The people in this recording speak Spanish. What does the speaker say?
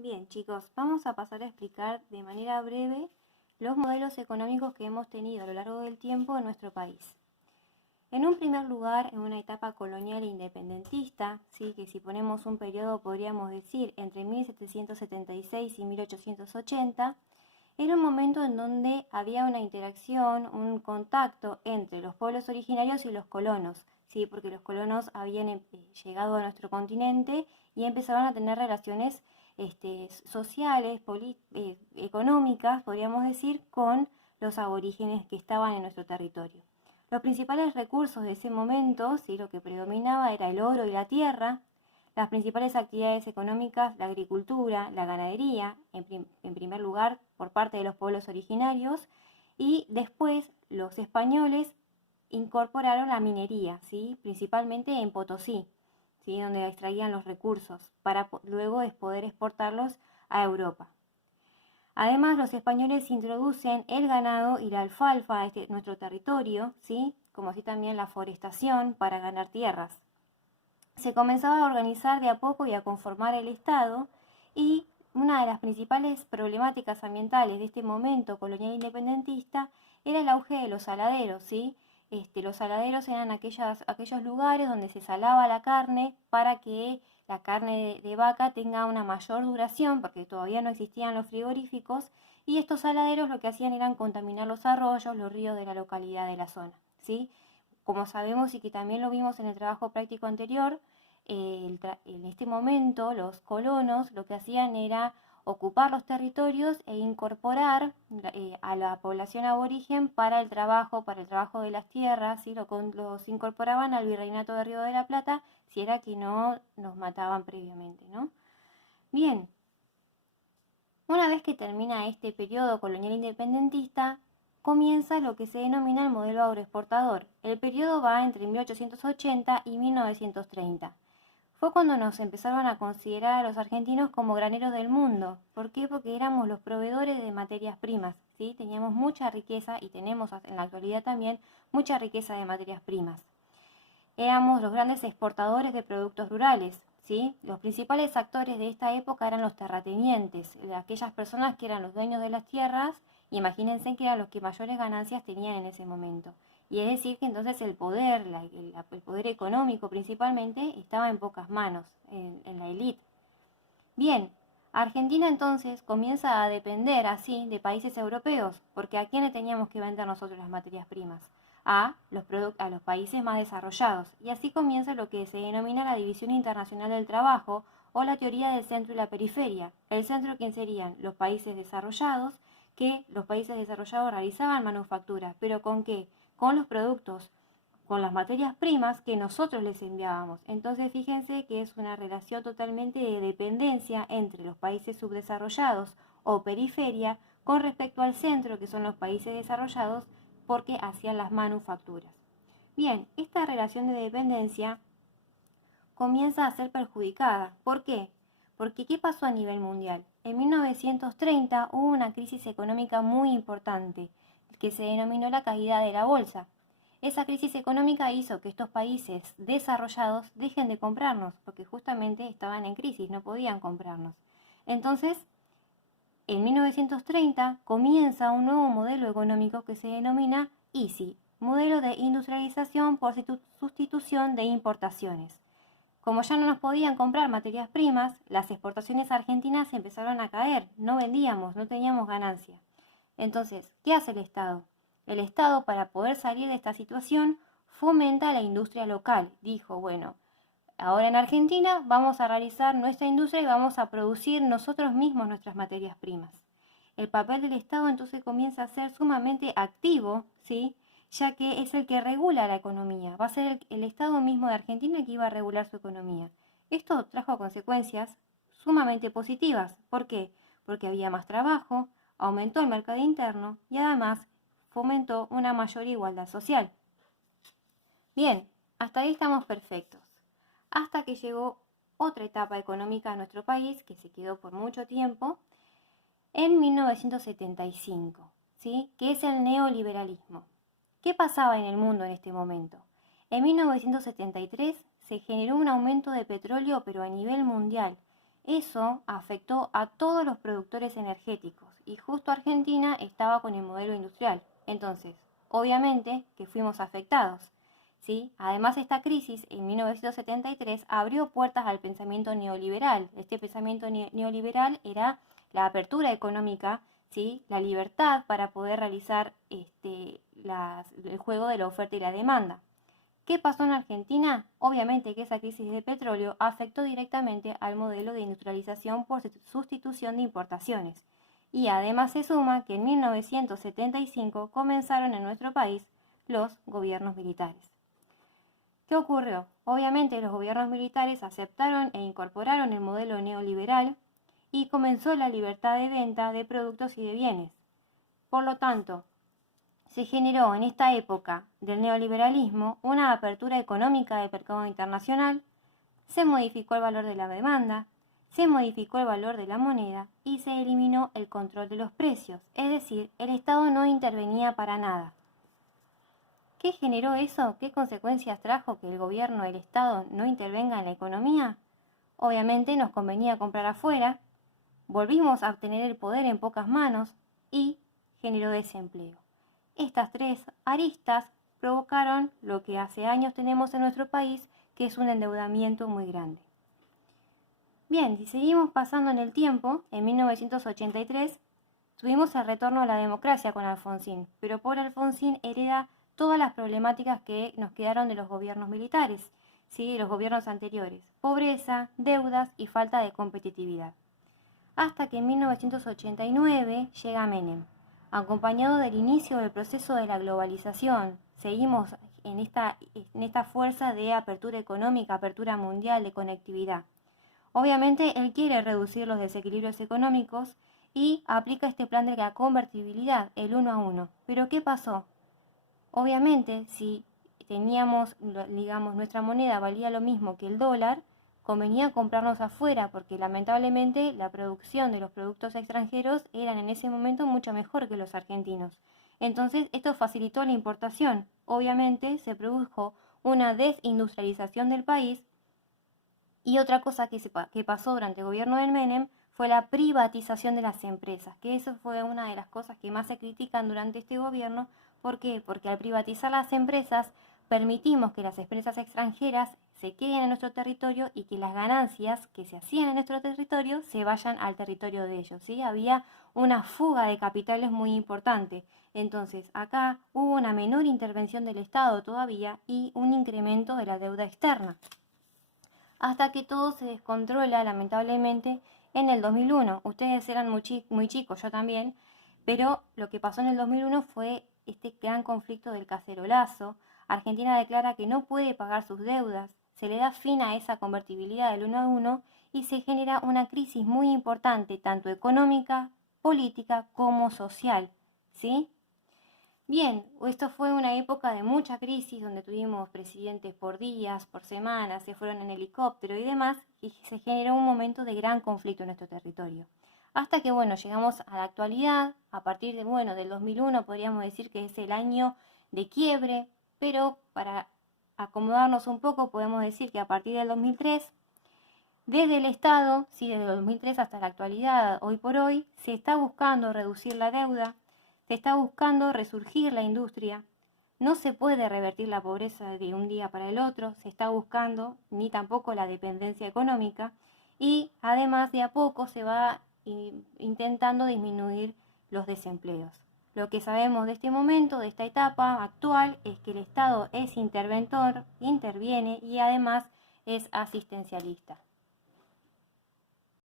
Bien, chicos, vamos a pasar a explicar de manera breve los modelos económicos que hemos tenido a lo largo del tiempo en nuestro país. En un primer lugar, en una etapa colonial e independentista, ¿sí? Que si ponemos un periodo podríamos decir entre 1776 y 1880, era un momento en donde había una interacción, un contacto entre los pueblos originarios y los colonos, ¿sí? Porque los colonos habían llegado a nuestro continente y empezaron a tener relaciones sociales, económicas, podríamos decir, con los aborígenes que estaban en nuestro territorio. Los principales recursos de ese momento, ¿sí? Lo que predominaba era el oro y la tierra. Las principales actividades económicas, la agricultura, la ganadería, en primer lugar por parte de los pueblos originarios, y después los españoles incorporaron la minería, ¿sí? Principalmente en Potosí, ¿sí? Donde extraían los recursos para luego poder exportarlos a Europa. Además, los españoles introducen el ganado y la alfalfa a nuestro territorio, ¿sí? Como así también la forestación para ganar tierras. Se comenzaba a organizar de a poco y a conformar el Estado, y una de las principales problemáticas ambientales de este momento colonial independentista era el auge de los saladeros, ¿sí? Los saladeros eran aquellos lugares donde se salaba la carne para que la carne de vaca tenga una mayor duración, porque todavía no existían los frigoríficos, y estos saladeros lo que hacían era contaminar los arroyos, los ríos de la localidad de la zona, ¿sí? Como sabemos y que también lo vimos en el trabajo práctico anterior, en este momento los colonos lo que hacían era ocupar los territorios e incorporar a la población aborigen para el trabajo de las tierras, ¿sí? Los incorporaban al virreinato de Río de la Plata si era que no nos mataban previamente, ¿no? Bien, una vez que termina este periodo colonial independentista, comienza lo que se denomina el modelo agroexportador. El periodo va entre 1880 y 1930. Fue cuando nos empezaron a considerar a los argentinos como graneros del mundo. ¿Por qué? Porque éramos los proveedores de materias primas, ¿sí? Teníamos mucha riqueza y tenemos en la actualidad también mucha riqueza de materias primas. Éramos los grandes exportadores de productos rurales, ¿sí? Los principales actores de esta época eran los terratenientes, aquellas personas que eran los dueños de las tierras, y imagínense que eran los que mayores ganancias tenían en ese momento. Y es decir que entonces el poder, el poder económico principalmente, estaba en pocas manos, en la élite. Bien, Argentina entonces comienza a depender así de países europeos, porque ¿a quiénes teníamos que vender nosotros las materias primas? A los países más desarrollados. Y así comienza lo que se denomina la División Internacional del Trabajo, o la teoría del centro y la periferia. El centro, ¿quién serían? Los países desarrollados, que los países desarrollados realizaban manufactura, pero ¿con qué? Con los productos, con las materias primas que nosotros les enviábamos. Entonces fíjense que es una relación totalmente de dependencia entre los países subdesarrollados o periferia con respecto al centro, que son los países desarrollados, porque hacían las manufacturas. Bien, esta relación de dependencia comienza a ser perjudicada. ¿Por qué? Porque ¿qué pasó a nivel mundial? En 1930 hubo una crisis económica muy importante, que se denominó la caída de la bolsa. Esa crisis económica hizo que estos países desarrollados dejen de comprarnos, porque justamente estaban en crisis, no podían comprarnos. Entonces, en 1930 comienza un nuevo modelo económico que se denomina ISI, modelo de industrialización por sustitución de importaciones. Como ya no nos podían comprar materias primas, las exportaciones argentinas empezaron a caer, no vendíamos, no teníamos ganancia. Entonces, ¿qué hace el Estado? El Estado, para poder salir de esta situación, fomenta la industria local. Dijo, bueno, ahora en Argentina vamos a realizar nuestra industria y vamos a producir nosotros mismos nuestras materias primas. El papel del Estado entonces comienza a ser sumamente activo, ¿sí? Ya que es el que regula la economía. Va a ser el Estado mismo de Argentina que iba a regular su economía. Esto trajo consecuencias sumamente positivas. ¿Por qué? Porque había más trabajo, aumentó el mercado interno y además fomentó una mayor igualdad social. Bien, hasta ahí estamos perfectos. Hasta que llegó otra etapa económica a nuestro país, que se quedó por mucho tiempo, en 1975, ¿sí? Que es el neoliberalismo. ¿Qué pasaba en el mundo en este momento? En 1973 se generó un aumento de petróleo, pero a nivel mundial. eso afectó a todos los productores energéticos y justo Argentina estaba con el modelo industrial. Entonces, obviamente que fuimos afectados, ¿sí? Además, esta crisis en 1973 abrió puertas al pensamiento neoliberal. Este pensamiento neoliberal era la apertura económica, ¿sí? La libertad para poder realizar el juego de la oferta y la demanda. ¿Qué pasó en Argentina? Obviamente que esa crisis de petróleo afectó directamente al modelo de industrialización por sustitución de importaciones. Y además se suma que en 1975 comenzaron en nuestro país los gobiernos militares. ¿Qué ocurrió? Obviamente los gobiernos militares aceptaron e incorporaron el modelo neoliberal y comenzó la libertad de venta de productos y de bienes. Por lo tanto, se generó en esta época del neoliberalismo una apertura económica del mercado internacional, se modificó el valor de la demanda, se modificó el valor de la moneda y se eliminó el control de los precios, es decir, el Estado no intervenía para nada. ¿Qué generó eso? ¿Qué consecuencias trajo que el gobierno, el Estado, no intervenga en la economía? Obviamente nos convenía comprar afuera, volvimos a obtener el poder en pocas manos y generó desempleo. Estas tres aristas provocaron lo que hace años tenemos en nuestro país, que es un endeudamiento muy grande. Bien, si seguimos pasando en el tiempo, en 1983 tuvimos el retorno a la democracia con Alfonsín, pero por Alfonsín hereda todas las problemáticas que nos quedaron de los gobiernos militares, ¿sí? De los gobiernos anteriores: pobreza, deudas y falta de competitividad. Hasta que en 1989 llega Menem, acompañado del inicio del proceso de la globalización. Seguimos en esta fuerza de apertura económica, apertura mundial, de conectividad. Obviamente él quiere reducir los desequilibrios económicos y aplica este plan de la convertibilidad, el 1 a 1. ¿Pero qué pasó? Obviamente, si teníamos, digamos, nuestra moneda valía lo mismo que el dólar, convenía comprarnos afuera, porque lamentablemente la producción de los productos extranjeros eran en ese momento mucho mejor que los argentinos. Entonces esto facilitó la importación. Obviamente se produjo una desindustrialización del país. Y otra cosa que pasó durante el gobierno del Menem fue la privatización de las empresas, que eso fue una de las cosas que más se critican durante este gobierno. ¿Por qué? Porque al privatizar las empresas permitimos que las empresas extranjeras se queden en nuestro territorio y que las ganancias que se hacían en nuestro territorio se vayan al territorio de ellos, ¿sí? Había una fuga de capitales muy importante. Entonces acá hubo una menor intervención del Estado todavía y un incremento de la deuda externa. Hasta que todo se descontrola, lamentablemente, en el 2001. Ustedes eran muy chicos, yo también, pero lo que pasó en el 2001 fue este gran conflicto del cacerolazo. Argentina declara que no puede pagar sus deudas, se le da fin a esa convertibilidad del 1 a 1 y se genera una crisis muy importante, tanto económica, política como social, ¿sí? Bien, esto fue una época de mucha crisis donde tuvimos presidentes por días, por semanas, se fueron en helicóptero y demás, y se generó un momento de gran conflicto en nuestro territorio. Hasta que, llegamos a la actualidad, a partir de, del 2001 podríamos decir que es el año de quiebre, pero para acomodarnos un poco podemos decir que a partir del 2003, desde el Estado, sí, desde el 2003 hasta la actualidad, hoy por hoy, se está buscando reducir la deuda, se está buscando resurgir la industria. No se puede revertir la pobreza de un día para el otro, se está buscando, ni tampoco la dependencia económica, y además de a poco se va intentando disminuir los desempleos. Lo que sabemos de este momento, de esta etapa actual, es que el Estado es interventor, interviene y además es asistencialista.